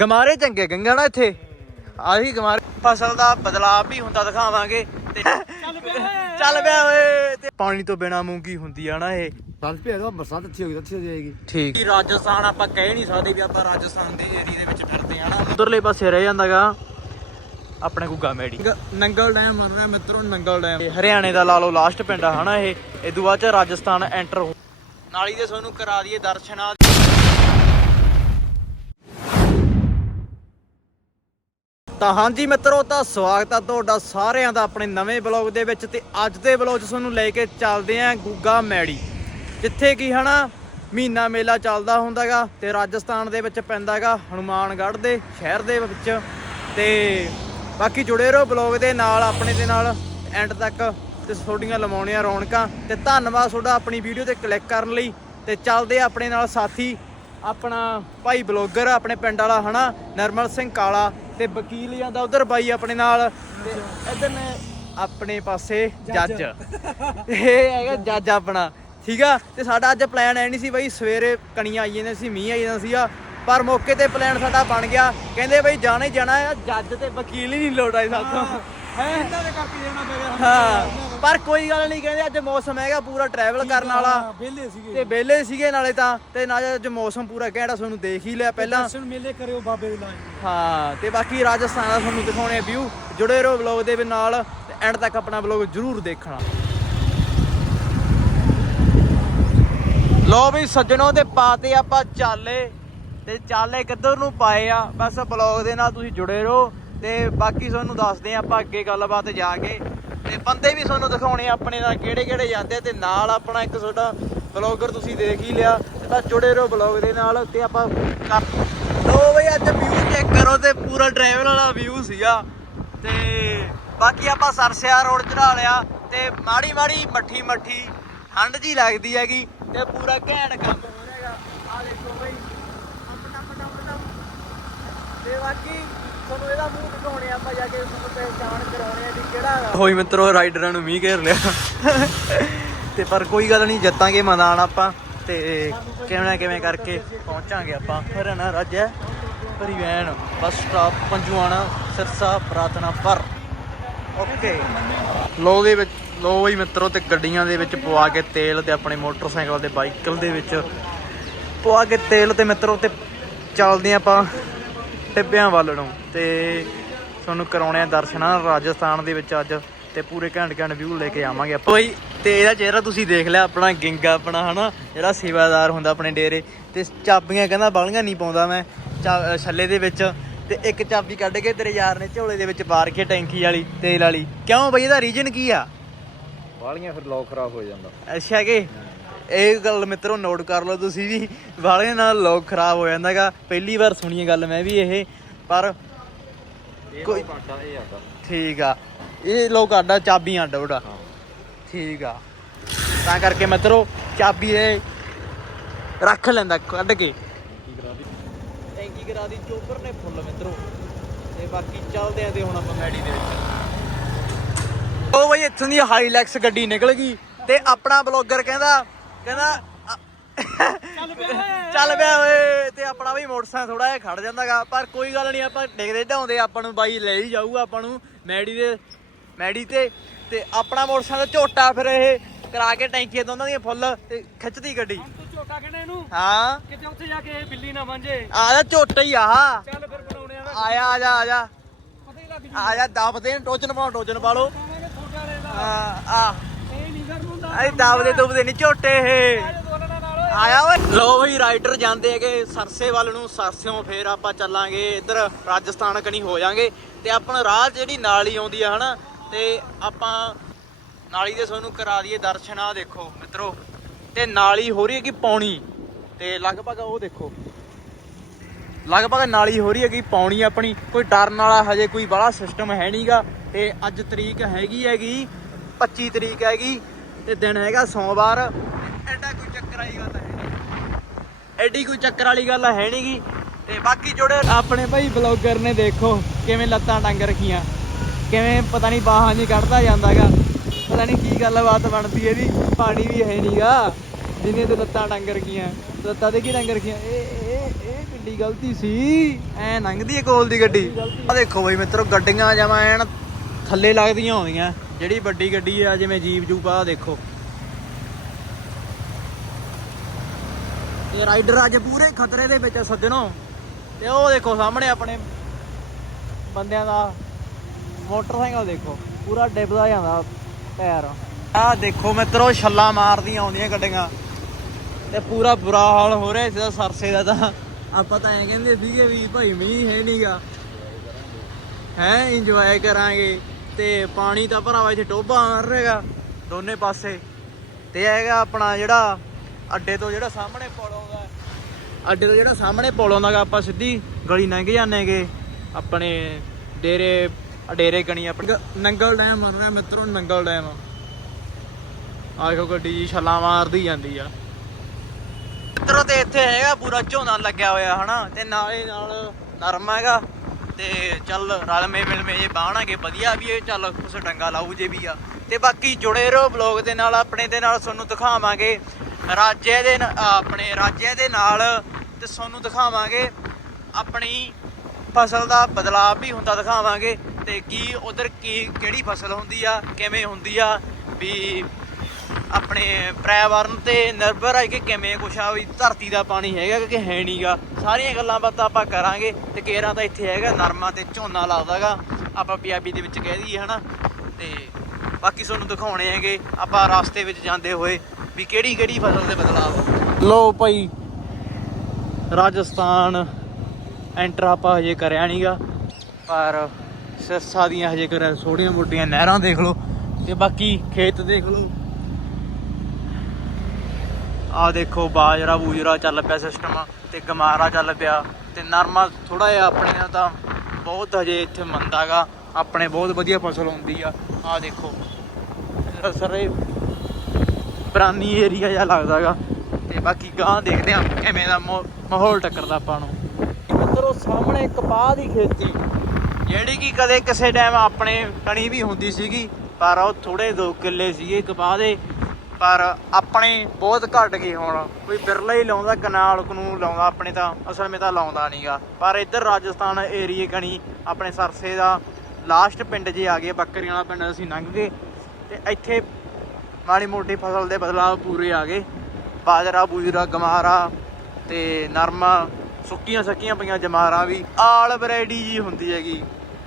ਗਮਾਰੇ ਚੰਗੇ ਗੰਗਾ ਨਾ ਇੱਥੇ। ਆਹੀ ਗਮਾਰੇ। ਫਸਲ ਦਾ ਬਦਲਾਅ ਵੀ ਹੁੰਦਾ ਦਿਖਾਵਾਂਗੇ। ਤੇ ਚੱਲ ਪਿਆ ਚੱਲ ਪਿਆ ਓਏ। ਤੇ ਪਾਣੀ ਤੋਂ ਬਿਨਾ ਮੂੰਗੀ ਹੁੰਦੀ ਆ ਨਾ ਇਹ। ਸਾਲ ਪਿਆ ਦਾ ਬਰਸਾਤ ਅੱਛੀ ਹੋ ਗਈ ਤਾਂ ਅੱਛੀ ਹੋ ਜਾਏਗੀ। ਠੀਕ। ਰਾਜਸਥਾਨ ਆਪਾਂ ਕਹਿ ਨਹੀਂ ਸਕਦੇ ਵੀ ਆਪਾਂ ਰਾਜਸਥਾਨ ਦੇ ਏਰੀਆ ਦੇ ਵਿੱਚ ਫਿਰਦੇ ਆ ਨਾ। ਉਧਰਲੇ ਪਾਸੇ ਰਹਿ ਜਾਂਦਾਗਾ। ਆਪਣੇ ਗੁੱਗਾ ਮੈੜੀ। ਨੰਗਲ ਡੈਮ ਬਣ ਰਿਹਾ ਮਿੱਤਰੋ ਨੰਗਲ ਡੈਮ। ਇਹ ਹਰਿਆਣੇ ਦਾ ਲਾ ਲਓ ਲਾਸਟ ਪਿੰਡ ਆ ਹਨਾ ਇਹ। ਇਦੋਂ ਬਾਅਦ ਚ ਰਾਜਸਥਾਨ ਐਂਟਰ ਹੋ ਨਾਲੀ ਦੇ ਤੁਹਾਨੂੰ ਕਰਾ ਦਈਏ ਦਰਸ਼ਨਾਂ ਤਾਂ ਹਾਂਜੀ ਮਿੱਤਰੋ, ਤਾਂ ਸਵਾਗਤ ਆ ਤੁਹਾਡਾ ਸਾਰਿਆਂ ਦਾ ਆਪਣੇ ਨਵੇਂ ਬਲੌਗ ਦੇ ਵਿੱਚ ਤੇ ਅੱਜ ਦੇ ਬਲੌਗ 'ਚ ਤੁਹਾਨੂੰ ਲੈ ਕੇ ਚੱਲਦੇ ਆਂ ਗੁੱਗਾ ਮੈੜੀ, ਜਿੱਥੇ ਕੀ ਹਨਾ ਮਹੀਨਾ ਮੇਲਾ ਚੱਲਦਾ ਹੁੰਦਾਗਾ ਤੇ ਰਾਜਸਥਾਨ ਦੇ ਵਿੱਚ ਪੈਂਦਾਗਾ ਹਨੂਮਾਨਗੜ੍ਹ ਦੇ ਸ਼ਹਿਰ ਦੇ ਵਿੱਚ ਤੇ ਬਾਕੀ ਜੁੜੇ ਰਹੋ ਬਲੌਗ ਦੇ ਨਾਲ, ਆਪਣੇ ਦੇ ਨਾਲ ਐਂਡ ਤੱਕ ਤੇ ਤੁਹਾਡੀਆਂ ਲਵਾਉਣੀਆਂ ਰੌਣਕਾਂ ਤੇ ਧੰਨਵਾਦ ਤੁਹਾਡਾ ਆਪਣੀ ਵੀਡੀਓ ਤੇ ਕਲਿੱਕ ਕਰਨ ਲਈ ਤੇ ਚੱਲਦੇ ਆਪਣੇ ਨਾਲ ਸਾਥੀ, ਆਪਣਾ ਭਾਈ ਬਲੌਗਰ, ਆਪਣੇ ਪਿੰਡ ਵਾਲਾ ਹਨਾ, ਨਰਮਲ ਸਿੰਘ ਕਾਲਾ ਤੇ ਵਕੀਲ ਜਾਂਦਾ ਉਧਰ ਬਾਈ ਆਪਣੇ ਨਾਲ ਤੇ ਇਧਰ ਨੇ ਆਪਣੇ ਪਾਸੇ ਜੱਜ। ਇਹ ਹੈਗਾ ਜੱਜ ਆਪਣਾ ਠੀਕ ਆ? ਤੇ ਸਾਡਾ ਅੱਜ ਪਲਾਨ ਐ ਨਹੀਂ ਸੀ ਬਾਈ ਸਵੇਰੇ ਕਣੀਆਂ ਆਈ ਜਾਂਦੇ ਸੀ ਮੀਂਹ ਆਈ ਜਾਂਦਾ ਸੀਗਾ ਪਰ ਮੌਕੇ ਤੇ ਪਲਾਨ ਸਾਡਾ ਬਣ ਗਿਆ। ਕਹਿੰਦੇ ਬਈ ਜਾਣਾ ਹੀ ਜਾਣਾ ਆ ਜੱਜ ਤੇ ਵਕੀਲ ਹੀ ਨਹੀਂ ਲੋੜ ਆਈ ਸਾਥੋਂ ਹੈ? ਇਹਨਾਂ ਦੇ ਕਰਕੇ ਜਾਣਾ ਪੈ ਗਿਆ। ਹਾਂ। ਪਰ ਕੋਈ ਗੱਲ ਨਹੀਂ ਕਹਿੰਦੇ ਅੱਜ ਮੌਸਮ ਹੈਗਾ ਪੂਰਾ ਟਰੈਵਲ ਕਰਨ ਵਾਲਾ। ਵਿਹਲੇ ਸੀਗੇ। ਤੇ ਵਿਹਲੇ ਸੀਗੇ ਨਾਲੇ ਤਾਂ ਤੇ ਨਾਲ ਅੱਜ ਮੌਸਮ ਪੂਰਾ ਘੈਂਟਾ ਤੁਹਾਨੂੰ ਦੇਖ ਹੀ ਲਿਆ ਪਹਿਲਾਂ। ਦਰਸ਼ਨ ਮੇਲੇ ਕਰਿਓ ਬਾਬੇ ਦੇ ਲਾਏ ਹਾਂ ਤੇ ਬਾਕੀ ਰਾਜਸਥਾਨ ਦਾ ਤੁਹਾਨੂੰ ਦਿਖਾਉਣੇ ਆ ਵਿਊ ਜੁੜੇ ਰਹੋ ਵਲੌਗ ਦੇ ਨਾਲ ਤੇ ਐਂਡ ਤੱਕ ਆਪਣਾ ਵਲੌਗ ਜਰੂਰ ਦੇਖਣਾ। ਲੋ ਵੀ ਸੱਜਣੋ ਤੇ ਪਾਤੇ ਆਪਾਂ ਚਾਲੇ ਤੇ ਚਾਲੇ ਕਿੱਧਰ ਨੂੰ ਪਾਏ ਆ? ਬਸ ਵਲੌਗ ਦੇ ਨਾਲ ਤੁਸੀਂ ਜੁੜੇ ਰਹੋ ਤੇ ਬਾਕੀ ਤੁਹਾਨੂੰ ਦੱਸਦੇ ਆ ਆਪਾਂ ਅੱਗੇ ਗੱਲਬਾਤ ਜਾ ਕੇ। ਤੇ ਬੰਦੇ ਵੀ ਤੁਹਾਨੂੰ ਦਿਖਾਉਣੇ ਆਪਣੇ ਨਾਲ ਕਿਹੜੇ ਕਿਹੜੇ ਜਾਂਦੇ ਆ ਤੇ ਨਾਲ ਆਪਣਾ ਇੱਕ ਤੁਹਾਡਾ ਵਲੌਗਰ ਤੁਸੀਂ ਦੇਖ ਹੀ ਲਿਆ ਤੇ ਜੁੜੇ ਰਹੋ ਵਲੌਗ ਦੇ ਨਾਲ ਤੇ ਆਪਾਂ ਕਰ ਲੋ ਬਈ ਅੱਜ ਵਿਊ ਚੈੱਕ ਕਰੋ ਤੇ ਪੂਰਾ ਡਰਾਈਵਰ ਵਾਲਾ ਵਿਊ ਸੀਗਾ ਤੇ ਬਾਕੀ ਆਪਾਂ ਸਰਸਿਆ ਰੋਡ ਚੜਾ ਲਿਆ ਤੇ ਮਾੜੀ ਮਾੜੀ ਮੱਠੀ ਮੱਠੀ ਠੰਡ ਜੀ ਲੱਗਦੀ ਹੈਗੀ ਤੇ ਪੂਰਾ ਘੈਂਟ ਕੰਮ ਹੋ ਰਿਹਾਗਾ ਆ ਦੇਖੋ ਬਈ। ਅਪ ਟਪ ਟਪ ਟਪ ਤੇ ਬਾਕੀ ਤੁਹਾਨੂੰ ਇਹਦਾ ਮੂੰਹ ਦਿਖਾਉਣੇ ਆਪਾਂ ਜਾ ਕੇ ਤੁਹਾਨੂੰ ਪਹਿਚਾਣ ਕਰਾਉਣੇ ਆ ਵੀ ਕਿਹੜਾ ਹੈਗਾ। ਹੋਈ ਮਿੱਤਰੋ, ਰਾਈਡਰਾਂ ਨੂੰ ਮੀਂਹ ਘੇਰ ਲਿਆ। ਤੇ ਪਰ ਕੋਈ ਗੱਲ ਨਹੀਂ, ਜਿੱਤਾਂਗੇ ਮੈਦਾਨ ਆਪਾਂ ਤੇ ਕਿਵੇਂ ਨਾ ਕਿਵੇਂ ਕਰਕੇ ਪਹੁੰਚਾਂਗੇ ਆਪਾਂ। ਹਰਿਆਣਾ ਰਾਜ ਹੈ ਪਰਿਵਹਿਨ ਬੱਸ ਸਟਾਪ, ਪੰਜੂਆਣਾ, ਸਿਰਸਾ ਪ੍ਰਾਰਥਨਾ ਪਰ। ਓਕੇ ਲੋ ਦੇ ਵਿੱਚ ਲੋ ਬਈ ਮਿੱਤਰੋ, ਤੇ ਗੱਡੀਆਂ ਦੇ ਵਿੱਚ ਪਵਾ ਕੇ ਤੇਲ ਤੇ ਆਪਣੇ ਮੋਟਰਸਾਈਕਲ ਤੇ ਬਾਈਕਲ ਦੇ ਵਿੱਚ ਪਵਾ ਕੇ ਤੇਲ ਤੇ ਮਿੱਤਰੋ, ਤੇ ਚੱਲਦੇ ਆਪਾਂ ਟਿੱਬਿਆਂ ਵੱਲ ਨੂੰ ਤੇ ਤੁਹਾਨੂੰ ਕਰਾਉਣੇ ਆ ਦਰਸ਼ਨਾਂ ਰਾਜਸਥਾਨ ਦੇ ਵਿੱਚ ਅੱਜ ਤੇ ਪੂਰੇ ਘੈਂਟ ਘੈਂਟ ਵਿਊ ਲੈ ਕੇ ਆਵਾਂਗੇ ਆਪਾਂ। ਬਈ ਤੇ ਇਹਦਾ ਚਿਹਰਾ ਤੁਸੀਂ ਦੇਖ ਲਿਆ ਆਪਣਾ ਗਿੰਗਾ ਆਪਣਾ ਹਨਾ? ਜਿਹੜਾ ਸੇਵਾਦਾਰ ਹੁੰਦਾ ਆਪਣੇ ਡੇਰੇ। ਤੇ ਚਾਬੀਆਂ ਕਹਿੰਦਾ ਬਾਲੀਆਂ ਨਹੀਂ ਪਾਉਂਦਾ ਮੈਂ ਛੱਲੇ ਦੇ ਵਿੱਚ। ਤੇ ਇੱਕ ਚਾਬੀ ਕੱਢ ਕੇ ਤੇਰੇ ਯਾਰ ਨੇ ਝੋਲੇ ਦੇ ਵਿੱਚ ਰੱਖੀ ਆ ਟੈਂਕੀ ਵਾਲੀ ਤੇਲ ਵਾਲੀ। ਕਿਉਂ ਬਈ ਇਹਦਾ ਰੀਜਨ ਕੀ ਆ? ਵਾਲੀਆਂ ਫਿਰ ਲੋਕ ਖਰਾਬ ਹੋ ਜਾਂਦਾ। ਅੱਛਾ ਕਿ? ਇਹ ਗੱਲ ਮਿੱਤਰੋ ਨੋਟ ਕਰ ਲਓ ਤੁਸੀਂ ਵੀ ਵਾਲੇ ਨਾਲ ਲੋਕ ਖਰਾਬ ਹੋ ਜਾਂਦਾਗਾ। ਪਹਿਲੀ ਵਾਰ ਸੁਣੀ ਗੱਲ ਮੈਂ ਵੀ ਇਹ ਪਰ ਕੋਈ ਘਾਟਾ ਇਹ ਆਦਾ ਠੀਕ ਆ। ਇਹ ਲੋਕ ਆਡਾ ਚਾਬੀਆਂ ਅੱਡਾ ਉਹਦਾ। ਠੀਕ ਆ। ਤਾਂ ਕਰਕੇ ਮਿੱਤਰੋ ਚਾਬੀ ਇਹ ਰੱਖ ਲੈਂਦਾ ਕੱਢ ਕੇ। ਟੈਂਕੀ ਕਰਾ ਦੀ ਚੋਪਰ ਨੇ ਫੁੱਲ ਮਿੱਤਰੋ। ਤੇ ਬਾਕੀ ਚੱਲਦੇ ਆਂ ਤੇ ਹੁਣ ਆਪਾਂ ਮੈਡੀ ਦੇ ਵਿੱਚ। ਉਹ ਬਈ ਇੱਥੋਂ ਦੀ ਹਾਈਲੈਕਸ ਗੱਡੀ ਨਿਕਲ ਗਈ। ਤੇ ਆਪਣਾ ਬਲੌਗਰ ਕਹਿੰਦਾ ਕਹਿੰਦਾ ਚੱਲ ਪਿਆ ਚੱਲ ਪਿਆ ਓਏ ਤੇ ਆਪਣਾ ਵੀ ਮੋਟਰਸਾਈਕਲ ਥੋੜਾ ਜਿਹਾ ਖੜ ਜਾਂਦਾਗਾ। ਪਰ ਕੋਈ ਗੱਲ ਨਹੀਂ ਆਪਾਂ ਡਿੱਗਦੇ ਢਾਉਂਦੇ ਆਪਾਂ ਨੂੰ ਬਾਈ ਲੈ ਹੀ ਜਾਊਗਾ ਆਪਾਂ ਨੂੰ ਮੈਡੀ ਦੇ ਮੈਡੀ ਤੇ ਤੇ ਆਪਣਾ ਮੋਟਰਸਾਈਕਲ ਝੋਟਾ ਫਿਰ ਇਹ ਕਰਾ ਕੇ ਟੈਂਕੀਆਂ ਦੋਨਾਂ ਦੀਆਂ ਫੁੱਲ ਤੇ ਖਿੱਚਦੀ ਗੱਡੀ। ਹਮ ਤੂੰ ਝੋਟਾ ਕਹਿੰਦਾ ਇਹਨੂੰ? ਹਾਂ। ਕਿਤੇ ਉੱਥੇ ਜਾ ਕੇ ਬਿੱਲੀ ਨਾ ਵਾਂਝੇ। ਆ ਜਾ ਝੋਟਾ ਹੀ ਆਹ ਚੱਲ ਫਿਰ ਬਣਾਉਣੇ ਆ ਆਇਆ ਆ ਜਾ ਆ ਜਾ ਪਤਾ ਹੀ ਲੱਗ ਜੂ। ਆ ਜਾ ਦਬਦੇ ਟੋਚਨ ਪਾਓ ਟੋਚਨ ਪਾ ਲਓ। ਆ ਆ। ਅਸੀਂ ਨਹੀਂ ਦਬਦੇ ਦੁਬਦੇ ਨਹੀਂ ਝੋਟੇ ਇਹ। ਆਇਆ ਓਏ। ਲੋ ਬਈ, ਰਾਈਡਰ ਜਾਂਦੇ ਹੈਗੇ ਸਰਸੇ ਵੱਲ ਨੂੰ, ਸਰਸਿਓਂ ਫੇਰ ਆਪਾਂ ਚੱਲਾਂਗੇ। ਇੱਧਰ ਰਾਜਸਥਾਨ ਕਨੀ ਹੋ ਜਾਾਂਗੇ। ਤੇ ਆਪਣਾ ਰਾਹ ਜਿਹੜੀ ਨਾਲੀ ਆਉਂਦੀ ਆ ਹਨਾ, ਤੇ ਆਪਾਂ ਨਾਲੀ ਦੇ ਤੁਹਾਨੂੰ ਕਰਾ ਦਈਏ ਦਰਸ਼ਨ ਆ ਦੇਖੋ ਮਿੱਤਰੋ। ਤੇ ਨਾਲੀ ਹੋ ਰਹੀ ਹੈਗੀ ਕਿ ਪੌਣੀ। ਤੇ ਲਗਭਗ ਉਹ ਦੇਖੋ। ਲਗਭਗ ਨਾਲੀ ਹੋ ਰਹੀ ਹੈਗੀ ਕਿ ਪੌਣੀ ਆਪਣੀ। ਕੋਈ ਡਰਨ ਵਾਲਾ ਹਜੇ ਕੋਈ ਬੜਾ ਸਿਸਟਮ ਹੈ ਨਹੀਂਗਾ ਤੇ ਅੱਜ ਤਰੀਕ ਹੈਗੀ ਹੈਗੀ 25 ਤਰੀਕ ਹੈਗੀ। ਤੇ ਦਿਨ ਹੈਗਾ ਸੋਮਵਾਰ। ਐਡਾ ਕੋਈ ਚੱਕਰ ਵਾਲੀ ਗੱਲ ਹੈ ਐਡੀ ਕੋਈ ਚੱਕਰ ਵਾਲੀ ਗੱਲ ਹੈ ਨਹੀਂਗੀ ਤੇ ਬਾਕੀ ਜੁੜੇ ਆਪਣੇ ਭਾਈ ਬਲੌਗਰ ਨੇ ਦੇਖੋ ਕਿਵੇਂ ਲੱਤਾਂ ਟੰਗ ਰੱਖੀਆਂ। ਕਿਵੇਂ ਪਤਾ ਨਹੀਂ ਬਾਹਾਂ ਜੀ ਕੱਢਦਾ ਜਾਂਦਾਗਾ। ਪਤਾ ਨਹੀਂ ਕੀ ਗੱਲਬਾਤ ਬਣਦੀ ਇਹਦੀ। ਪਾਣੀ ਵੀ ਹੈ ਨਹੀਂਗਾ ਜਿਹਨੇ ਤੇ ਲੱਤਾਂ ਟੰਗ ਰੱਖੀਆਂ। ਲੱਤਾਂ ਤੇ ਕੀ ਟੰਗ ਰੱਖੀਆਂ? ਇਹ ਇਹ ਇਹ ਕੀ ਗਲਤੀ ਸੀ। ਐ ਲੰਘਦੀ ਏ ਕੋਲ ਦੀ ਗੱਡੀ। ਆ ਦੇਖੋ ਬਈ ਮਿੱਤਰੋ, ਗੱਡੀਆਂ ਜਮਾ ਐਨ ਥੱਲੇ ਲੱਗਦੀਆਂ ਆਉਂਦੀਆਂ ਜਿਹੜੀ ਵੱਡੀ ਗੱਡੀ ਆ, ਜਿਵੇਂ ਜੀਪ ਜੂਪ ਆ ਦੇਖੋ। ਇਹ ਰਾਈਡਰ ਅੱਜ ਪੂਰੇ ਖਤਰੇ ਦੇ ਵਿੱਚ ਸੱਜਣੋ। ਤੇ ਉਹ ਦੇਖੋ ਸਾਹਮਣੇ ਆਪਣੇ ਬੰਦਿਆਂ ਦਾ ਮੋਟਰਸਾਈਕਲ ਦੇਖੋ। ਪੂਰਾ ਡਿੱਬਦਾ ਜਾਂਦਾ ਟਾਇਰ। ਆਹ ਦੇਖੋ ਮਿੱਤਰੋ, ਛੱਲਾ ਮਾਰਦੀਆਂ ਆਉਂਦੀਆਂ ਗੱਡੀਆਂ। ਤੇ ਪੂਰਾ ਬੁਰਾ ਹਾਲ ਹੋ ਰਿਹਾ ਸੀ ਸਰਸੇ ਦਾ ਤਾਂ। ਆਪਾਂ ਤਾਂ ਐ ਕਹਿੰਦੇ ਸੀਗੇ ਵੀ ਭਾਈ ਮੀਂਹ ਹੈ ਨਹੀਂਗਾ ਹੈ ਇੰਜੋਏ ਕਰਾਂਗੇ। ਤੇ ਪਾਣੀ ਤਾਂ ਭਰਾਵਾ ਇੱਥੇ ਟੋਬਾ ਮਾਰ ਰਿਹਾਗਾ ਦੋਨੇ ਪਾਸੇ। ਤੇ ਹੈਗਾ ਆਪਣਾ ਜਿਹੜਾ ਅੱਡੇ ਤੋਂ ਜਿਹੜਾ ਸਾਹਮਣੇ ਪੁਲ ਆਉਂਦਾ ਅੱਡੇ ਤੋਂ ਜਿਹੜਾ ਸਾਹਮਣੇ ਪੁਲ ਆਉਂਦਾਗਾ ਆਪਾਂ ਸਿੱਧੀ ਗਲੀ ਲੰਘ ਜਾਂਦੇਗੇ ਆਪਣੇ ਡੇਰੇ ਡੇਰੇ ਕਣੀ ਆਪਣੇ ਨੰਗਲ ਡੈਮ ਬਣ ਰਿਹਾ ਮਿੱਤਰੋ ਨੰਗਲ ਡੈਮ ਆਖੋ ਗੱਡੀ ਜੀ, ਛੱਲਾਂ ਮਾਰਦੀ ਜਾਂਦੀ ਆ। ਮਿੱਤਰੋ ਤੇ ਇੱਥੇ ਹੈਗਾ, ਪੂਰਾ ਝੋਨਾ ਲੱਗਿਆ ਹੋਇਆ, ਹਨਾ? ਤੇ ਨਾਲੇ ਨਾਲ ਨਰਮ ਹੈਗਾ। ਤੇ ਚੱਲ ਰਲਮੇ ਮਿਲਮੇ ਜੇ ਬਾਣਾਗੇ ਵਧੀਆ ਵੀ ਇਹ ਚੱਲ ਕੁਛ ਡੰਗਾ ਲਾਊ ਜੇ ਵੀ ਆ। ਤੇ ਬਾਕੀ ਜੁੜੇ ਰਹੋ ਬਲੌਗ ਦੇ ਨਾਲ, ਆਪਣੇ ਦੇ ਨਾਲ ਤੁਹਾਨੂੰ ਦਿਖਾਵਾਂਗੇ। ਰਾਜੇ ਦੇ ਆਪਣੇ ਰਾਜੇ ਦੇ ਨਾਲ ਤੇ ਤੁਹਾਨੂੰ ਦਿਖਾਵਾਂਗੇ। ਆਪਣੀ ਫਸਲ ਦਾ ਬਦਲਾਅ ਵੀ ਹੁੰਦਾ ਦਿਖਾਵਾਂਗੇ। ਤੇ ਕੀ ਉਧਰ ਕੀ, ਕਿਹੜੀ ਫਸਲ ਹੁੰਦੀ ਆ, ਕਿਵੇਂ ਹੁੰਦੀ ਆ, ਵੀ ਆਪਣੇ ਪਰਿਆਵਰਨ ਤੇ ਨਿਰਭਰ ਹੈ ਕਿ ਕਿਵੇਂ ਕੁਛ ਆ ਵੀ ਧਰਤੀ ਦਾ ਪਾਣੀ ਹੈਗਾ ਕਿ ਹੈ ਨਹੀਂਗਾ ਸਾਰੀਆਂ ਗੱਲਾਂ ਬਾਤਾਂ ਆਪਾਂ ਕਰਾਂਗੇ ਤੇ ਕੇਰਾਂ ਤਾਂ ਇੱਥੇ ਹੈਗਾ, ਨਰਮਾ ਤੇ ਝੋਨਾ ਲੱਗਦਾਗਾ ਆਪਾਂ ਪੰਜਾਬੀ ਦੇ ਵਿੱਚ ਕਹਿ ਦਈਏ, ਹਨਾ? ਤੇ ਬਾਕੀ ਤੁਹਾਨੂੰ ਦਿਖਾਉਣੇ ਹੈਗੇ, ਆਪਾਂ ਰਸਤੇ ਵਿੱਚ ਜਾਂਦੇ ਹੋਏ ਵੀ ਕਿਹੜੀ ਕਿਹੜੀ ਫਸਲ ਦੇ ਬਦਲਾਅ ਲੋ ਭਾਈ, ਰਾਜਸਥਾਨ ਐਂਟਰ ਆਪਾਂ ਹਜੇ ਕਰਿਆ ਨਹੀਂਗਾ ਪਰ ਸਿਰਸਾ ਦੀਆਂ ਹਜੇ ਕਰਿਆ ਛੋਟੀਆਂ ਮੋਟੀਆਂ ਨਹਿਰਾਂ ਦੇਖ ਲਓ, ਤੇ ਬਾਕੀ ਖੇਤ ਦੇਖ ਲਓ। ਆ ਦੇਖੋ ਬਾਜਰਾ ਬੂਜਰਾ ਚੱਲ ਪਿਆ ਸਿਸਟਮ ਤੇ ਗਮਾਰਾ ਚੱਲ ਪਿਆ ਤੇ ਨਰਮਾ ਥੋੜਾ ਜਿਹਾ ਆਪਣੇ ਨਾਲ ਤਾਂ ਬਹੁਤ ਹਜੇ ਇੱਥੇ ਮੰਦਾਗਾ ਆਪਣੇ ਬਹੁਤ ਵਧੀਆ ਫਸਲ ਹੁੰਦੀ ਆ। ਆ ਦੇਖੋ। ਸਰੇ ਪ੍ਰਾਨੀ ਏਰੀਆ ਜਿਹਾ ਲੱਗਦਾਗਾ ਤੇ ਬਾਕੀ ਗਾਂ ਦੇਖਦੇ ਆ ਕਿਵੇਂ ਦਾ ਮੋ- ਮਾਹੌਲ ਟੱਕਰਦਾ ਆਪਾਂ ਨੂੰ। ਮਿੱਤਰੋ ਸਾਹਮਣੇ ਕਪਾਹ ਦੀ ਖੇਤੀ। ਜਿਹੜੀ ਕਿ ਕਦੇ ਕਿਸੇ ਟਾਈਮ ਆਪਣੇ ਕਣੀ ਵੀ ਹੁੰਦੀ ਸੀਗੀ, ਪਰ ਉਹ ਥੋੜੇ ਦੋ ਕਿੱਲੇ ਸੀਗੇ ਕਪਾਹ ਦੇ। ਪਰ ਆਪਣੇ ਬਹੁਤ ਘਟ ਗਏ ਹੁਣ। ਕੋਈ ਬਿਰਲਾ ਹੀ ਲਾਉਂਦਾ, ਕਨਾਲ ਕਨੂੰ ਲਾਉਂਦਾ ਆਪਣੇ ਤਾਂ, ਅਸਲ ਵਿੱਚ ਤਾਂ ਲਾਉਂਦਾ ਨਹੀਂਗਾ ਪਰ ਇੱਧਰ ਰਾਜਸਥਾਨ ਏਰੀਏ ਕਣੀ, ਆਪਣੇ ਸਰਸੇ ਦਾ ਲਾਸਟ ਪਿੰਡ ਜੇ ਆ ਗਏ ਬੱਕਰੀ ਵਾਲਾ ਪਿੰਡ ਅਸੀਂ ਲੰਘ ਗਏ। ਤੇ ਇੱਥੇ ਮਾੜੀ ਮੋਟੀ ਫਸਲ ਦੇ ਬਦਲਾਅ ਪੂਰੇ ਆ ਗਏ। ਬਾਜਰਾ, ਬੂਜਰਾ, ਗਮਾਰਾ ਤੇ ਨਰਮਾ, ਸੁੱਕੀਆਂ ਸੱਕੀਆਂ ਪਈਆਂ ਜਮਾਰਾ ਵੀ। ਆਲ ਵੈਰਾਈਟੀ ਜੀ ਹੁੰਦੀ ਹੈਗੀ।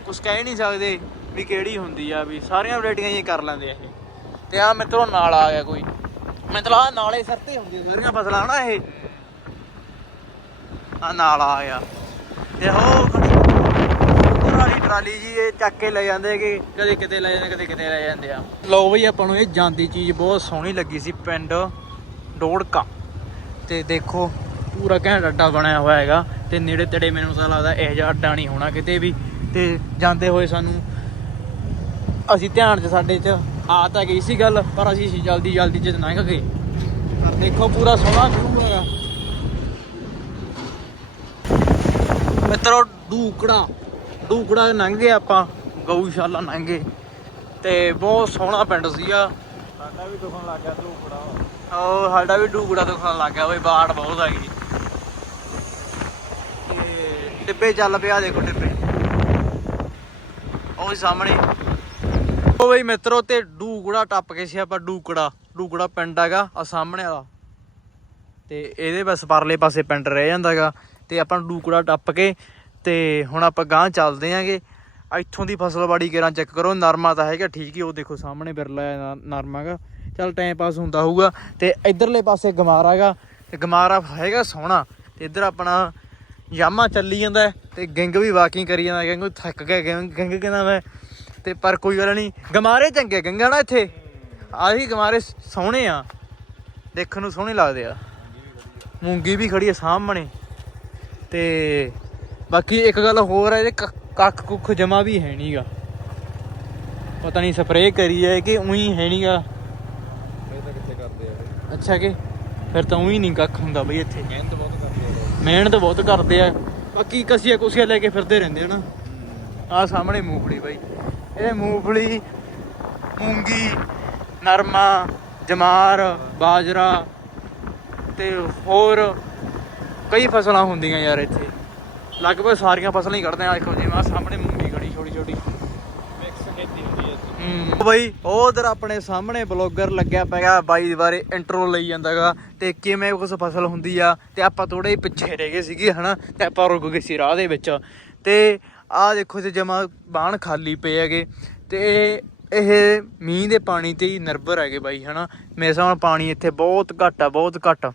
ਕੁਝ ਕਹਿ ਨਹੀਂ ਸਕਦੇ ਵੀ ਕਿਹੜੀ ਹੁੰਦੀ ਆ ਵੀ, ਸਾਰੀਆਂ ਵੈਰਾਈਟੀਆਂ ਹੀ ਕਰ ਲੈਂਦੇ ਆ ਇਹ। ਤੇ ਆ ਮਿੱਤਰੋ ਨਾਲ ਆ ਗਿਆ ਕੋਈ। ਮਤਲਬ ਆ ਨਾਲੇ ਸਿਰ ਤੇ ਹੁੰਦੀਆਂ ਸਾਰੀਆਂ ਫਸਲਾਂ ਨਾ ਇਹ? ਆ ਨਾਲ ਆ ਗਿਆ। ਤੇ ਹੋ ਵਾਲੀ ਟਰਾਲੀ ਜੀ, ਇਹ ਚੱਕ ਕੇ ਲੈ ਜਾਂਦੇ ਕਿ ਕਦੇ ਕਿਤੇ ਲੈ ਜਾਂਦੇ, ਕਦੇ ਕਿਤੇ ਲੈ ਜਾਂਦੇ ਆ। ਲਓ ਬਈ ਆਪਾਂ ਨੂੰ ਇਹ ਜਾਂਦੀ ਚੀਜ਼ ਬਹੁਤ ਸੋਹਣੀ ਲੱਗੀ ਸੀ, ਪਿੰਡ ਡੋੜਕਾ। ਤੇ ਦੇਖੋ, ਪੂਰਾ ਘੈਂਟ ਅੱਡਾ ਬਣਿਆ ਹੋਇਆ ਹੈਗਾ। ਤੇ ਨੇੜੇ ਤੇੜੇ ਮੈਨੂੰ ਤਾਂ ਲੱਗਦਾ ਇਹ ਜਿਹਾ ਅੱਡਾ ਨਹੀਂ ਹੋਣਾ ਕਿਤੇ ਵੀ। ਤੇ ਜਾਂਦੇ ਹੋਏ ਸਾਨੂੰ ਅਸੀਂ ਧਿਆਨ 'ਚ ਸਾਡੇ 'ਚ ਆ ਤਾਂ ਗਈ ਸੀ ਗੱਲ ਪਰ ਅਸੀਂ ਸੀ ਜਲਦੀ ਜਲਦੀ 'ਚ ਲੰਘ ਗਏ। ਪਰ ਦੇਖੋ ਪੂਰਾ ਸੋਹਣਾ ਵਿਊ ਹੈਗਾ ਮਿੱਤਰੋ ਡੂਕੜਾ ਡੂਕੜਾ ਲੰਘ ਗਏ ਆਪਾਂ ਗਊਸ਼ਾਲਾ ਲੰਘ ਗਏ। ਤੇ ਬਹੁਤ ਸੋਹਣਾ ਪਿੰਡ ਸੀਗਾ। ਸਾਡਾ ਵੀ ਦੁਖਣ ਲੱਗ ਗਿਆ ਧੂਪੜਾ ਉਹ ਸਾਡਾ ਵੀ ਡੂਕੜਾ ਤੋਂ ਖਾਣ ਲੱਗ ਗਿਆ ਓਏ ਬਾੜ ਬਹੁਤ ਆ ਗਈ ਤੇ ਟਿੱਬੇ ਚੱਲ ਪਿਆ ਦੇਖੋ ਟਿੱਬੇ। ਉਹ ਸਾਹਮਣੇ। ਉਹ ਬਈ ਮਿੱਤਰੋ, ਤੇ ਡੂਕੜਾ ਟੱਪ ਕੇ ਸੀ ਆਪਾਂ ਡੂਕੜਾ ਡੂਕੜਾ ਪਿੰਡ ਹੈਗਾ, ਆ ਸਾਹਮਣੇ ਵਾਲਾ। ਤੇ ਇਹਦੇ ਬਸ ਪਰਲੇ ਪਾਸੇ ਪਿੰਡ ਰਹਿ ਜਾਂਦਾਗਾ। ਤੇ ਆਪਾਂ ਡੂਕੜਾ ਟੱਪ ਕੇ, ਤੇ ਹੁਣ ਆਪਾਂ ਗਾਂਹ ਚੱਲਦੇ ਆਂਗੇ। ਇੱਥੋਂ ਦੀ ਫਸਲਬਾੜੀ ਕੇਰਾਂ ਚੈੱਕ ਕਰੋ, ਨਰਮਾ ਤਾਂ ਹੈਗਾ, ਠੀਕ ਹੀ ਉਹ ਦੇਖੋ ਸਾਹਮਣੇ ਬਿਰਲਾ ਹੈ ਨਰਮਾ ਗਾ ਚੱਲ ਟਾਈਮ ਪਾਸ ਹੁੰਦਾ ਹੋਊਗਾ। ਤੇ ਇਧਰਲੇ ਪਾਸੇ ਗਮਾਰਾ ਹੈਗਾ, ਤੇ ਗਮਾਰਾ ਹੈਗਾ ਸੋਹਣਾ। ਤੇ ਇੱਧਰ ਆਪਣਾ ਯਾਮਾ ਚੱਲੀ ਜਾਂਦਾ ਹੈ ਤੇ ਗਿੰਗ ਵੀ ਵਾਕਿੰਗ ਕਰੀ ਜਾਂਦਾ, ਗਿੰਗ ਥੱਕ ਗਿਆ ਗਿੰਗ ਕਹਿੰਦਾ ਮੈਂ ਤੇ ਪਰ ਕੋਈ ਗੱਲ ਨਹੀਂ, ਗਮਾਰੇ ਚੰਗੇ ਗੰਗਾ ਨਾ ਇੱਥੇ। ਆਹੀ ਗਮਾਰੇ ਸੋਹਣੇ ਆ। ਦੇਖਣ ਨੂੰ ਸੋਹਣੇ ਲੱਗਦੇ ਆ। ਮੂੰਗੀ ਵੀ ਖੜੀ ਆ ਸਾਹਮਣੇ। ਤੇ ਬਾਕੀ ਇੱਕ ਗੱਲ ਹੋਰ ਹੈ ਇਹਦੇ ਕੱਖ ਕੁੱਖ ਜਮਾ ਵੀ ਹੈ ਨਹੀਂਗਾ ਪਤਾ ਨਹੀਂ ਸਪਰੇਅ ਕਰੀ ਹੈ ਕਿ ਉਹੀ ਹੈ ਨਹੀਂਗਾ ਇਹ ਕਿੱਥੇ ਅੱਛਾ ਕਿ? ਫਿਰ ਤਾਂ ਉਹੀ ਨਹੀਂ ਕੱਖ ਹੁੰਦਾ ਬਈ ਇੱਥੇ। ਮਿਹਨਤ ਬਹੁਤ ਕਰਦੇ ਆ। ਮਿਹਨਤ ਬਹੁਤ ਕਰਦੇ ਆ ਬਾਕੀ ਕਸੀਆਂ ਕੁਸੀਆਂ ਲੈ ਕੇ ਫਿਰਦੇ ਰਹਿੰਦੇ ਆ ਨਾ। ਆ ਸਾਹਮਣੇ ਮੂੰਗਫਲੀ ਬਾਈ। ਇਹ ਮੂੰਗਫਲੀ ਮੂੰਗੀ ਨਰਮਾ ਜਮਾਰ ਬਾਜਰਾ ਤੇ ਹੋਰ ਕਈ ਫਸਲਾਂ ਹੁੰਦੀਆਂ ਯਾਰ ਇੱਥੇ। ਲਗਭਗ ਸਾਰੀਆਂ ਫਸਲਾਂ ਹੀ ਕੱਢਦੇ ਆ ਦੇਖੋ ਜਿਵੇਂ ਆਹ ਸਾਹਮਣੇ ਮੂੰਗੀ ਖੜੀ ਛੋਟੀ ਛੋਟੀ। ਮਿਕਸ ਖੇਤੀ ਹੁੰਦੀ ਹੈ ਇੱਥੇ। ਹੂੰ। ਬਈ ਉਧਰ ਆਪਣੇ ਸਾਹਮਣੇ ਬਲੌਗਰ ਲੱਗਿਆ ਪੈਗਾ ਬਾਈ ਦੇ ਬਾਰੇ ਇੰਟਰੋ ਲਈ ਜਾਂਦਾਗਾ ਤੇ ਕਿਵੇਂ ਕੁਛ ਫਸਲ ਹੁੰਦੀ ਆ ਤੇ ਆਪਾਂ ਥੋੜੇ ਪਿੱਛੇ ਰਹਿ ਗਏ ਸੀਗੇ ਹਨਾ? ਤੇ ਆਪਾਂ ਰੁਕ ਗਏ ਸੀ ਰਾਹ ਦੇ ਵਿੱਚ। ਤੇ ਆਹ ਦੇਖੋ ਤੇ ਜਮਾ ਬਾਣ ਖਾਲੀ ਪਏ ਹੈਗੇ ਤੇ ਇਹ ਮੀਂਹ ਦੇ ਪਾਣੀ ਤੇ ਹੀ ਨਿਰਭਰ ਹੈਗੇ ਬਾਈ, ਹਨਾ? ਮੇਰੇ ਹਿਸਾਬ ਨਾਲ ਪਾਣੀ ਇੱਥੇ ਬਹੁਤ ਘੱਟ ਆ, ਬਹੁਤ ਘੱਟ।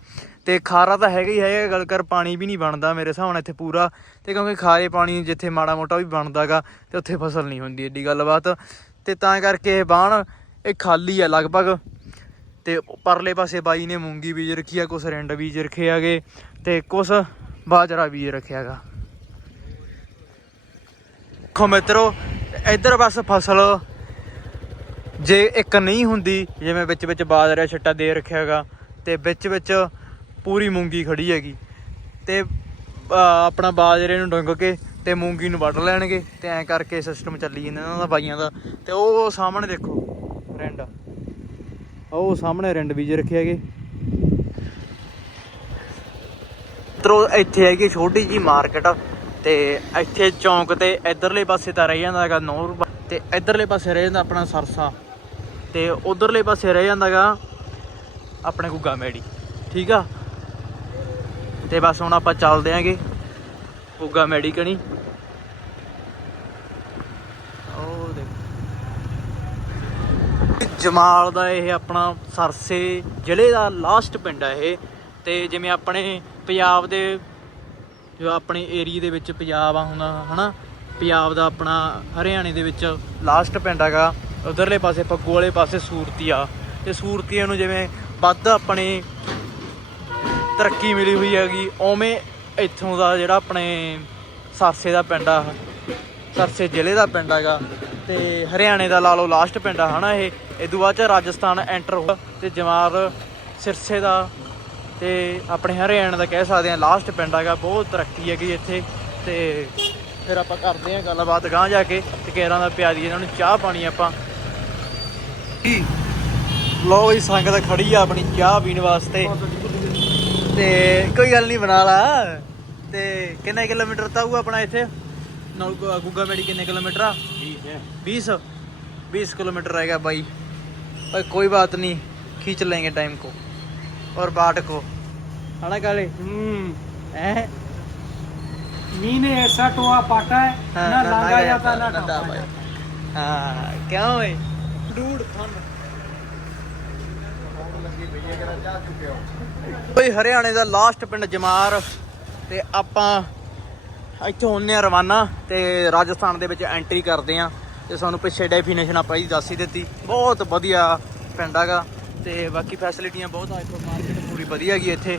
ਤੇ ਖਾਰਾ ਤਾਂ ਹੈਗਾ ਹੀ ਹੈਗਾ, ਗੱਲ ਕਰ ਪਾਣੀ ਵੀ ਨਹੀਂ ਬਣਦਾ ਮੇਰੇ ਹਿਸਾਬ ਨਾਲ ਇੱਥੇ ਪੂਰਾ। ਤੇ ਕਿਉਂਕਿ ਖਾਰੇ ਪਾਣੀ ਜਿੱਥੇ ਮਾੜਾ ਮੋਟਾ ਵੀ ਬਣਦਾਗਾ ਤੇ ਉੱਥੇ ਫਸਲ ਨਹੀਂ ਹੁੰਦੀ ਏਡੀ ਗੱਲਬਾਤ। ਤੇ ਤਾਂ ਕਰਕੇ ਇਹ ਬਾਣ, ਇਹ ਖਾਲੀ ਆ ਲਗਭਗ। ਤੇ ਪਰਲੇ ਪਾਸੇ ਬਾਈ ਨੇ ਮੂੰਗੀ ਬੀਜ ਰੱਖੀ ਆ, ਕੁਛ ਰਿੰਡ ਬੀਜ ਰੱਖੇ ਆਗੇ ਤੇ ਕੁਛ ਬਾਜਰਾ ਬੀਜ ਰੱਖਿਆਗਾ ਦੇਖੋ ਮਿੱਤਰੋ ਇੱਧਰ ਬਸ ਫਸਲ ਜੇ ਇੱਕ ਨਹੀਂ ਹੁੰਦੀ, ਜਿਵੇਂ ਵਿੱਚ ਵਿੱਚ ਬਾਜਰਾ ਛੱਟਾ ਦੇ ਰੱਖਿਆਗਾ ਤੇ ਵਿੱਚ ਵਿੱਚ ਪੂਰੀ ਮੂੰਗੀ ਖੜੀ ਹੈਗੀ। ਤੇ ਆਪਣਾ ਬਾਜਰੇ ਨੂੰ ਡੰਗ ਕੇ ਤੇ ਮੂੰਗੀ ਨੂੰ ਵੱਢ ਲੈਣਗੇ, ਤੇ ਐਂ ਕਰਕੇ ਸਿਸਟਮ ਚੱਲੀ ਜਾਂਦਾ ਇਹਨਾਂ ਦਾ, ਬਾਈਆਂ ਦਾ। ਤੇ ਉਹ ਸਾਹਮਣੇ ਦੇਖੋ, ਰਿੰਡ। ਉਹ ਸਾਹਮਣੇ ਰਿੰਡ ਬੀਜ ਰੱਖੇ ਹੈਗੇ। ਤਰੋ ਇੱਥੇ ਹੈਗੀ ਛੋਟੀ ਜੀ ਮਾਰਕੀਟ ਤੇ ਇੱਥੇ ਚੌਂਕ ਤੇ ਇਧਰਲੇ ਪਾਸੇ ਤਾਂ ਰਹਿ ਜਾਂਦਾ ਹੈਗਾ ਨੂਰ ਤੇ ਇਧਰਲੇ ਪਾਸੇ ਰਹਿ ਜਾਂਦਾ ਆਪਣਾ ਸਰਸਾ। ਤੇ ਉਧਰਲੇ ਪਾਸੇ ਰਹਿ ਜਾਂਦਾਗਾ ਆਪਣੇ ਗੁੱਗਾ ਮੈੜੀ। ਠੀਕ ਆ? ਤੇ ਬਸ ਹੁਣ ਆਪਾਂ ਚੱਲਦੇ ਆਂਗੇ ਗੁੱਗਾ ਮੈੜੀ ਕਣੀ। ਉਹ ਦੇਖ। ਜਮਾਲ ਦਾ ਇਹ ਆਪਣਾ ਸਰਸੇ ਜ਼ਿਲ੍ਹੇ ਦਾ ਲਾਸਟ ਪਿੰਡ ਆ ਇਹ। ਤੇ ਜਿਵੇਂ ਆਪਣੇ ਪੰਜਾਬ ਦੇ ਜੋ ਆਪਣੇ ਏਰੀਆ ਦੇ ਵਿੱਚ ਪੰਜਾਬ ਆ ਹੁੰਦਾ ਹਨਾ? ਪੰਜਾਬ ਦਾ ਆਪਣਾ ਹਰਿਆਣੇ ਦੇ ਵਿੱਚ ਲਾਸਟ ਪਿੰਡ ਹੈਗਾ, ਉਧਰਲੇ ਪਾਸੇ, ਪੱਗੂ ਵਾਲੇ ਪਾਸੇ ਸੂਰਤੀ ਆ। ਤੇ ਸੂਰਤੀਆਂ ਨੂੰ ਜਿਵੇਂ ਵੱਧ ਆਪਣੇ ਤਰੱਕੀ ਮਿਲੀ ਹੋਈ ਹੈਗੀ, ਉਵੇਂ ਇੱਥੋਂ ਦਾ ਜਿਹੜਾ ਆਪਣੇ ਸਰਸੇ ਦਾ ਪਿੰਡ ਆ, ਸਰਸੇ ਜ਼ਿਲ੍ਹੇ ਦਾ ਪਿੰਡ ਹੈਗਾ। ਤੇ ਹਰਿਆਣੇ ਦਾ ਲਾ ਲਓ ਲਾਸਟ ਪਿੰਡ ਆ, ਹਨਾ ਇਹ? ਇਦੋਂ ਬਾਅਦ ਚ ਰਾਜਸਥਾਨ ਐਂਟਰ ਹੋਇਆ ਤੇ ਜਮਾਰ ਸਿਰਸੇ ਦਾ ਤੇ ਆਪਣੇ ਹਰਿਆਣਾ ਦਾ ਕਹਿ ਸਕਦੇ ਆ ਲਾਸਟ ਪਿੰਡ ਹੈਗਾ ਬਹੁਤ ਤਰੱਕੀ ਹੈਗੀ ਇੱਥੇ। ਤੇ ਫਿਰ ਆਪਾਂ ਕਰਦੇ ਆ ਗੱਲਬਾਤ ਗਾਂ ਜਾ ਕੇ ਤੇ ਕੇਰਾਂ ਦਾ ਪਿਆਰੀ ਇਹਨਾਂ ਨੂੰ ਚਾਹ ਪਾਣੀ ਆਪਾਂ। ਲੋ ਵੀ ਸੰਗਤ ਖੜੀ ਆ ਆਪਣੀ ਚਾਹ ਪੀਣ ਵਾਸਤੇ। ਤੇ ਕੋਈ ਗੱਲ ਨਹੀਂ ਬਣਾ ਲਾ। ਤੇ ਕਿੰਨੇ ਕਿਲੋਮੀਟਰ ਤਾਊ ਆਪਣਾ ਇੱਥੇ? ਨਾਲ ਗੁੱਗਾ ਮੈਡੀ ਕਿੰਨੇ ਕਿਲੋਮੀਟਰ ਆ? 20 20 20 ਕਿਲੋਮੀਟਰ ਹੈਗਾ ਬਾਈ। ਕੋਈ ਬਾਤ ਨਹੀਂ ਖਿੱਚ ਲੈਂਗੇ ਟਾਈਮ ਕੋ। और बाट को है ना काले हम्म हैं मीन ने ऐसा टोआ पाटा है हाँ, ना ना लांगा लांगा जाता ना जाता, टापा ना जाता हाँ क्या है डूड फन ਬਈ ਹਰਿਆਣੇ ਦਾ ਲਾਸਟ ਪਿੰਡ ਜਮਾਰ ਤੇ ਆਪਾਂ ਇੱਥੋਂ ਹੁੰਨੇ ਆ ਰਵਾਨਾ ਤੇ ਰਾਜਸਥਾਨ ਦੇ ਵਿੱਚ ਐਂਟਰੀ ਕਰਦੇ ਆ ਤੇ ਸਾਨੂੰ ਪਿੱਛੇ ਡੈਫੀਨੇਸ਼ਨ ਆਪਾਂ ਹੀ ਦੱਸ ਹੀ ਦਿੱਤੀ ਬਹੁਤ ਵਧੀਆ ਪਿੰਡ ਹੈਗਾ ਤੇ ਬਾਕੀ ਫੈਸਿਲਿਟੀਆਂ ਬਹੁਤ ਆ, ਇੱਥੋਂ ਮਾਰਕੀਟ ਪੂਰੀ ਵਧੀਆ ਹੈਗੀ ਇੱਥੇ।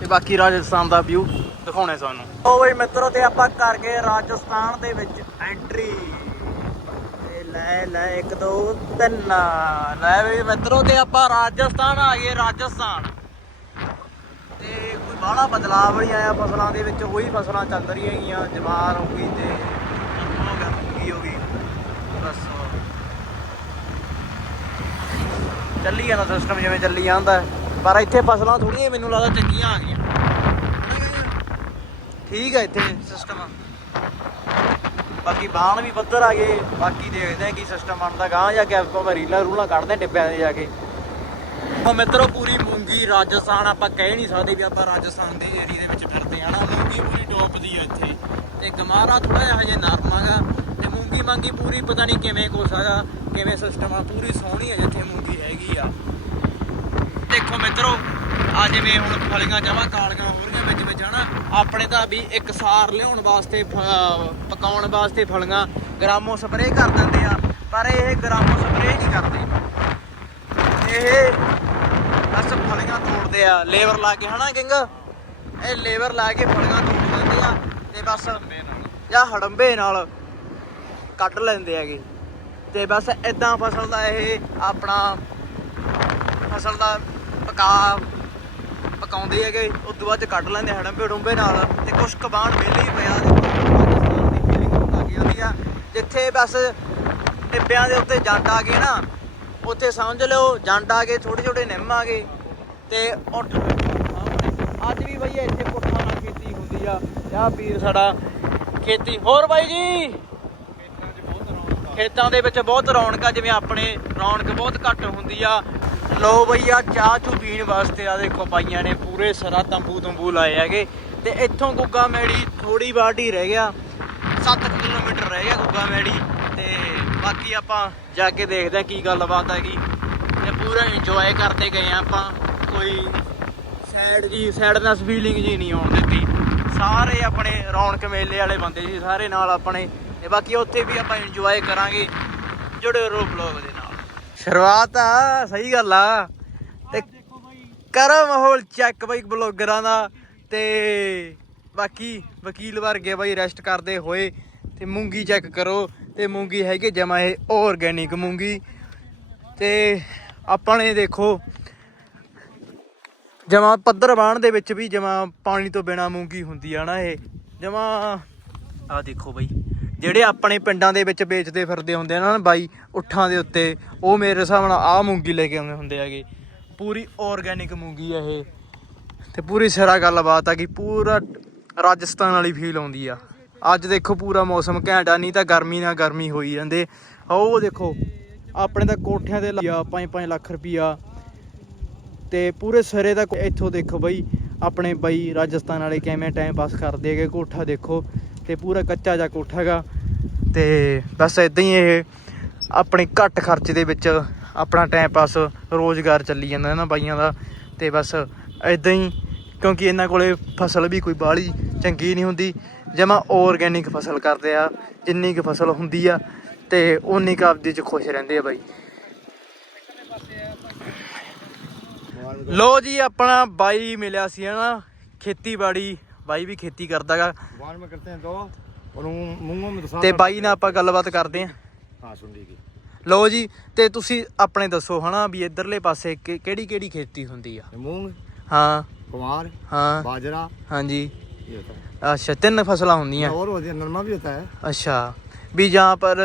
ਤੇ ਬਾਕੀ ਰਾਜਸਥਾਨ ਦਾ ਵਿਊ ਦਿਖਾਉਣਾ ਸਾਨੂੰ ਉਹ ਬਈ ਮਿੱਤਰੋ, ਤੇ ਆਪਾਂ ਕਰ ਗਏ ਰਾਜਸਥਾਨ ਦੇ ਵਿੱਚ ਐਂਟਰੀ ਤੇ ਲੈ ਲੈ 1 2 3 ਲੈ ਬਈ ਮਿੱਤਰੋ, ਤੇ ਆਪਾਂ ਰਾਜਸਥਾਨ ਆ ਗਏ, ਰਾਜਸਥਾਨ। ਤੇ ਕੋਈ ਬਾਹਲਾ ਬਦਲਾਅ ਨਹੀਂ ਆਇਆ ਫਸਲਾਂ ਦੇ ਵਿੱਚ, ਉਹੀ ਫਸਲਾਂ ਚੱਲ ਰਹੀਆਂ ਹੈਗੀਆਂ, ਜਵਾਰ ਹੋ ਗਈ ਤੇ ਹੋ ਗਿਆ ਮੂੰਗੀ ਹੋ ਗਈ ਬਸ ਚੱਲੀ ਜਾਂਦਾ ਸਿਸਟਮ ਜਿਵੇਂ ਚੱਲੀ ਜਾਂਦਾ ਪਰ ਇੱਥੇ ਫਸਲਾਂ ਥੋੜੀਆਂ ਮੈਨੂੰ ਲੱਗਦਾ ਚੰਗੀਆਂ ਆ ਗਈਆਂ। ਠੀਕ ਆ ਇੱਥੇ ਸਿਸਟਮ ਬਾਕੀ ਬਾਣ ਵੀ ਪੱਧਰ ਆ ਗਏ। ਬਾਕੀ ਦੇਖਦੇ ਆ ਕੀ ਸਿਸਟਮ ਬਣਦਾ। ਗਾਂ ਜਾ ਕੇ ਆਪਾਂ ਰੀਲਾਂ ਰੂਲਾਂ ਕੱਢਦੇ ਆ ਟਿੱਬਿਆਂ ਦੇ ਜਾ ਕੇ। ਉਹ ਮਿੱਤਰੋ, ਪੂਰੀ ਮੂੰਗੀ ਰਾਜਸਥਾਨ ਆਪਾਂ ਕਹਿ ਨਹੀਂ ਸਕਦੇ ਵੀ ਆਪਾਂ ਰਾਜਸਥਾਨ ਦੇ ਏਰੀਆ ਦੇ ਵਿੱਚ ਫਿਰਦੇ ਆ ਨਾ ਮੂੰਗੀ ਪੂਰੀ ਟੌਪ ਦੀ ਆ ਇੱਥੇ। ਤੇ ਗਮਾਰਾ ਥੋੜਾ ਜਿਹਾ ਹਜੇ ਨਰਮ ਹੈਗਾ। ਤੇ ਮੂੰਗੀ ਮੰਗੀ ਪੂਰੀ ਪਤਾ ਨਹੀਂ ਕਿਵੇਂ ਕੁਛ ਹੈਗਾ, ਕਿਵੇਂ ਸਿਸਟਮ ਆ। ਪੂਰੀ ਸੋਹਣੀ ਆ ਜਿੱਥੇ ਮੂੰਗੀ ਹੈਗੀ ਆ। ਦੇਖੋ ਮਿੱਤਰੋ ਆ ਜਿਵੇਂ ਹੁਣ ਫਲੀਆਂ ਜਮਾ ਕਾਲੀਆਂ ਹੋ ਰਹੀਆਂ ਵਿੱਚ ਵਿੱਚ ਹਨਾ ਆਪਣੇ ਤਾਂ ਵੀ ਇੱਕ ਸਾਰ ਲਿਆਉਣ ਵਾਸਤੇ ਪਕਾਉਣ ਵਾਸਤੇ ਫਲੀਆਂ ਗ੍ਰਾਮੋ ਸਪਰੇਅ ਕਰ ਦਿੰਦੇ ਆ ਪਰ ਇਹ ਗ੍ਰਾਮੋ ਸਪਰੇਅ ਨਹੀਂ ਕਰਦੇ। ਇਹ ਬਸ ਫਲੀਆਂ ਤੋੜਦੇ ਆ ਲੇਬਰ ਲਾ ਕੇ ਹਨਾ ਕਿੰਗ? ਇਹ ਲੇਬਰ ਲਾ ਕੇ ਫਲੀਆਂ ਤੋੜ ਦਿੰਦੇ ਆ ਤੇ ਬਸ ਜਾਂ ਹੜੰਬੇ ਨਾਲ ਕੱਢ ਲੈਂਦੇ ਹੈਗੇ। ਤੇ ਬਸ ਇਦਾਂ ਫਸਲ ਦਾ ਇਹ ਆਪਣਾ ਫਸਲ ਦਾ ਪਕਾ ਪਕਾਉਂਦੇ ਹੈਗੇ ਉਸ ਤੋਂ ਬਾਅਦ ਕੱਢ ਲੈਂਦੇ ਹੜੰਬੇ ਡੁੰਬੇ ਨਾਲ ਤੇ ਕੁਛ ਕਬਾਨ ਵਿਹਲੇ ਹੀ ਪਿਆ ਰਾਜਸਥਾਨ ਦੀ feeling ਲੱਗ ਜਾਂਦੀ ਆ। ਜਿੱਥੇ ਬਸ ਟਿੱਬਿਆਂ ਦੇ ਉੱਤੇ ਜੰਡ ਆ ਗਏ ਨਾ, ਉੱਥੇ ਸਮਝ ਲਿਓ ਜੰਡ ਆ ਗਏ ਛੋਟੇ ਛੋਟੇ ਨਿੰਮ ਆ ਗਏ ਤੇ ਉੱਠ ਸਾਹਮਣੇ ਅੱਜ ਵੀ ਬਈ ਇੱਥੇ ਪੁੱਠਾ ਨਾਲ ਖੇਤੀ ਹੁੰਦੀ ਆ। ਆ ਵੀਰ ਸਾਡਾ ਖੇਤੀ, ਹੋਰ ਬਾਈ ਜੀ? ਖੇਤਾਂ 'ਚ ਬਹੁਤ ਰੌਣਕ ਖੇਤਾਂ ਦੇ ਵਿੱਚ ਬਹੁਤ ਰੌਣਕ ਆ, ਜਿਵੇਂ ਆਪਣੇ ਰੌਣਕ ਬਹੁਤ ਘੱਟ ਹੁੰਦੀ ਆ। ਲੋ ਬਈ ਆ ਚਾਹ ਚੂ ਪੀਣ ਵਾਸਤੇ ਆ ਦੇਖੋ ਬਾਈਆਂ ਨੇ, ਪੂਰੇ ਸਾਰਾ ਤੰਬੂ ਤੰਬੂ ਲਾਏ ਹੈਗੇ। ਤੇ ਇੱਥੋਂ ਗੁੱਗਾ ਮੈੜੀ ਥੋੜੀ ਬਾਟੀ ਰਹਿ ਗਿਆ। 7 ਕਿਲੋਮੀਟਰ ਰਹਿ ਗਿਆ ਗੁੱਗਾ ਮੈੜੀ। ਤੇ ਬਾਕੀ ਆਪਾਂ ਜਾ ਕੇ ਦੇਖਦੇ ਆ ਕੀ ਗੱਲਬਾਤ ਹੈਗੀ। ਤੇ ਪੂਰਾ ਇੰਜੋਏ ਕਰਦੇ ਗਏ ਆ ਆਪਾਂ। ਕੋਈ ਸੈਡ ਜੀ ਸੈਡਨੈਸ ਫੀਲਿੰਗ ਜੀ ਨਹੀਂ ਆਉਣ ਦਿੱਤੀ। ਸਾਰੇ ਆਪਣੇ ਰੌਣਕ ਮੇਲੇ ਵਾਲੇ ਬੰਦੇ ਸੀ ਸਾਰੇ ਨਾਲ ਆਪਣੇ। ਤੇ ਬਾਕੀ ਉੱਥੇ ਵੀ ਆਪਾਂ ਇੰਜੋਏ ਕਰਾਂਗੇ। ਜੁੜੇ ਰਹੋ ਬਲੌਗ ਦੇ ਸ਼ੁਰੂਆਤ ਆ, ਸਹੀ ਗੱਲ ਆ। ਤੇ ਦੇਖੋ ਕਰੋ ਮਾਹੌਲ ਚੈੱਕ ਬਈ ਬਲੌਗਰਾਂ ਦਾ। ਤੇ ਬਾਕੀ ਵਕੀਲ ਵਰਗੇ ਬਾਈ ਰੈਸਟ ਕਰਦੇ ਹੋਏ, ਤੇ ਮੂੰਗੀ ਚੈੱਕ ਕਰੋ। ਤੇ ਮੂੰਗੀ ਹੈਗੀ ਜਮਾ ਇਹ ਆਰਗੈਨਿਕ ਮੂੰਗੀ। ਤੇ ਆਪਣੇ ਦੇਖੋ, ਜਮਾ ਪੱਧਰ ਬਾਣ ਦੇ ਵਿੱਚ ਵੀ ਜਮਾ ਪਾਣੀ ਤੋਂ ਬਿਨਾ ਮੂੰਗੀ ਹੁੰਦੀ ਆ ਨਾ ਇਹ। ਜਮਾ ਆ ਦੇਖੋ ਬਈ। ਜਿਹੜੇ ਆਪਣੇ ਪਿੰਡਾਂ ਦੇ ਵਿੱਚ ਵੇਚਦੇ ਫਿਰਦੇ ਹੁੰਦੇ ਆ ਨਾ ਬਾਈ ਉੱਠਾਂ ਦੇ ਉੱਤੇ, ਉਹ ਮੇਰੇ ਹਿਸਾਬ ਨਾਲ ਆਹ ਮੂੰਗੀ ਲੈ ਕੇ ਆਉਂਦੇ ਹੁੰਦੇ ਹੈਗੇ। ਪੂਰੀ ਆਰਗੈਨਿਕ ਮੂੰਗੀ ਆ ਇਹ। ਤੇ ਪੂਰੀ ਸਿਰਾ ਗੱਲਬਾਤ ਆ ਕਿ ਪੂਰਾ ਰਾਜਸਥਾਨ ਵਾਲੀ ਫੀਲ ਆਉਂਦੀ ਆ। ਅੱਜ ਦੇਖੋ ਪੂਰਾ ਮੌਸਮ ਘੈਂਟਾ ਨਹੀਂ ਤਾਂ ਗਰਮੀ ਨਾਲ ਗਰਮੀ ਹੋਈ ਜਾਂਦੇ। ਉਹ ਦੇਖੋ, ਆਪਣੇ ਤਾਂ ਕੋਠਿਆਂ ਤੇ ਲਿਆ 5-5 ਲੱਖ ਰੁਪਿਆ ਤੇ ਪੂਰੇ ਸਿਰੇ ਦਾ ਇੱਥੋਂ ਦੇਖੋ ਬਈ, ਆਪਣੇ ਬਈ ਰਾਜਸਥਾਨ ਵਾਲੇ ਕਿਵੇਂ ਟਾਈਮ ਪਾਸ ਕਰਦੇ ਹੈਗੇ, ਕੋਠਾ ਦੇਖੋ। ਤੇ ਪੂਰਾ ਕੱਚਾ ਜਿਹਾ ਕੋਠਾ ਹੈਗਾ। ਤੇ ਬਸ ਇਦਾਂ ਹੀ ਇਹ ਆਪਣੇ ਘੱਟ ਖਰਚੇ ਦੇ ਵਿੱਚ ਆਪਣਾ ਟਾਈਮ ਪਾਸ ਰੋਜ਼ਗਾਰ ਚੱਲੀ ਜਾਂਦਾ ਨਾ ਬਾਈਆਂ ਦਾ। ਤੇ ਬਸ ਇਦਾਂ ਹੀ ਕਿਉਂਕਿ ਇਹਨਾਂ ਕੋਲੇ ਫਸਲ ਵੀ ਕੋਈ ਬਾਹਲੀ ਚੰਗੀ ਨਹੀਂ ਹੁੰਦੀ। ਜਮਾ ਆਰਗੈਨਿਕ ਫਸਲ ਕਰਦੇ ਆ, ਜਿੰਨੀ ਕੁ ਫਸਲ ਹੁੰਦੀ ਆ ਤੇ ਉਨੀ ਕੁ ਆਪਦੀ ਚ ਖੁਸ਼ ਰਹਿੰਦੇ ਆ ਬਾਈ। ਲੋ ਜੀ, ਆਪਣਾ ਬਾਈ ਮਿਲਿਆ ਸੀ ਹਨਾ ਖੇਤੀਬਾੜੀ ਬਾਈ ਵੀ ਖੇਤੀ ਕਰਦਾਗਾ वाहन में करते हैं तो और मुं- मूंगों में तो साथ- ਤੇ ਬਾਈ ਨਾਲ ਆਪਾਂ ਗੱਲਬਾत ਕਰਦੇ ਆਂ हाँ सुन लीजिए ਲਓ ਜੀ ਤੇ ਤੁਸੀਂ ਆਪਣੇ ਦੱਸੋ ਹਨਾ ਵੀ ਇਧਰਲੇ ਪਾਸੇ ਕਿਹੜੀ ਕਿਹੜੀ ਖੇਤੀ ਹੁੰਦੀ ਆ ये मूंग ਹਾਂ कुमार ਹਾਂ बाजरा ਹਾਂਜੀ ये होता है ਅੱਛਾ ਤਿੰਨ ਫਸਲਾਂ ਹੁੰਦੀਆਂ और होती है नरमा भी होता है ਅੱਛਾ ਵੀ ਜਾਂ ਪਰ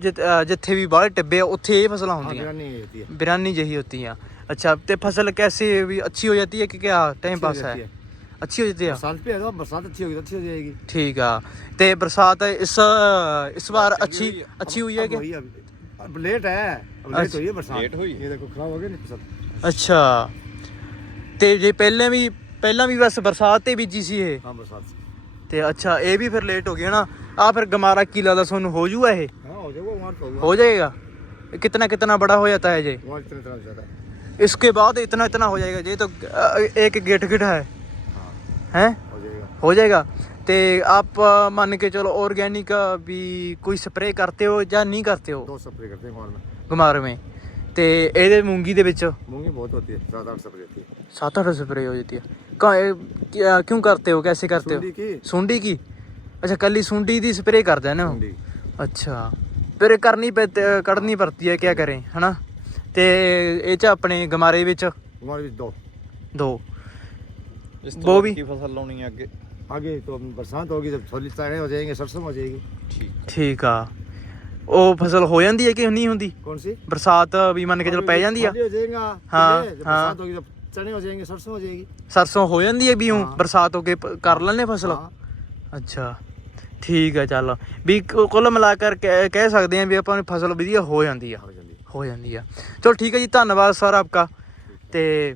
ਜਿੱਥ- ਅ, ਜਿੱਥੇ ਵੀ ਬਾਹਰ ਟਿੱਬੇ ਆ ਉੱਥੇ ਇਹ ਫਸਲਾਂ हाँ, ਹੁੰਦੀਆਂ बिरानी ये होती है बिरानी यही होती हैं अच्छा ते फसल कैसे भी अच्छी हो जाती है कि क्या टाइम अच्छी हो पास है जाती है। अच्छी हो जाती है बरसात पे है तो बरसात अच्छी होगी तो अच्छी हो जाएगी ठीक है ते बरसात इस इस बार अच्छी अच्छी हुई है अब कि वही अब अब लेट है अब लेट अच्छा। हुई है बरसात लेट हुई है। ये देखो खराब हो गया नहीं फसल अच्छा ਤੇ ਜੇ ਪਹਿਲੇ ਵੀ ਪਹਿਲਾਂ ਵੀ ਬਸ ਬਰਸਾਤ ਤੇ ਬੀਜੀ ਸੀ ਇਹ हाँ बरसात से ਤੇ ਅੱਛਾ ਇਹ ਵੀ ਫਿਰ ਲੇਟ ਹੋ ਗਿਆ ਨਾ ਆ ਫਿਰ ਗਮਾਰਾ ਕੀ ਲੱਗਦਾ ਤੁਹਾਨੂੰ ਹੋ ਜੂਗਾ ਇਹ हाँ हो जाएगा वहाँ तो होगा हो जाएगा कितना कितना बड़ा हो जाता है ये वहाँ इतने तरह ज्यादा है इसके बाद इतना इतना हो जाएगा ये तो अ, एक गेट गिट है हाँ हैं हो जाएगा ਹੋ ਜਾਏਗਾ ਤੇ ਆਪ ਅ, ਮੰਨ ਕੇ ਚਲੋ ਆਰਗੈਨਿਕ ਵੀ ਕੋਈ ਸਪਰੇ ਕਰਤੇ ਹੋ ਜਾਂ ਨਹੀਂ ਕਰਤੇ ਹੋ दो स्प्रे करते हैं कुमार में ਗਮਾਰ में ਤੇ ਇਹਦੇ ਮੂੰਗੀ ਦੇ ਵਿੱਚ मूंगी बहुत होती है सात आठ स्प्रे होती है 7-8 स्प्रे हो जाती है का- ए, क्या- क्यों करते हो कैसे करते सुंडी हो की ਸੁੰਡੀ ਕੀ ਅੱਛਾ ਕੱਲੀ ਸੁੰਡੀ ਦੀ ਸਪਰੇ ਕਰਦਾ ਨਾ ਉਹ? सुंडी ਅੱਛਾ ਫਿਰ ਕਰਨੀ ਪੈ ਤੇ- ਕੱਢਣੀ ਪੜਤੀ ਹੈ ਕੀ ਕਰੇ ਹਨਾ ਤੇ ਇਹ ਚ ਆਪਣੇ ਗਮਾਰੇ ਵਿੱਚ कुमार भी दो ਦੋ اس طرح وہ بھی فصل لونی ہے آگے تو برسات ہوگی ہو جائیں گے سرسوں ہو جائے گی ٹھیک ہے ਆ। ਉਹ ਫਸਲ ਹੋ ਜਾਂਦੀ ਹੈ ਕਿ کون سی ہو جائے گا ہاں، ہاں۔ چنے ہو جائیں گے سرسوں ہو جائے گی ہو ہو ہے چلو ٹھیک ہے جی سر آپ کا تے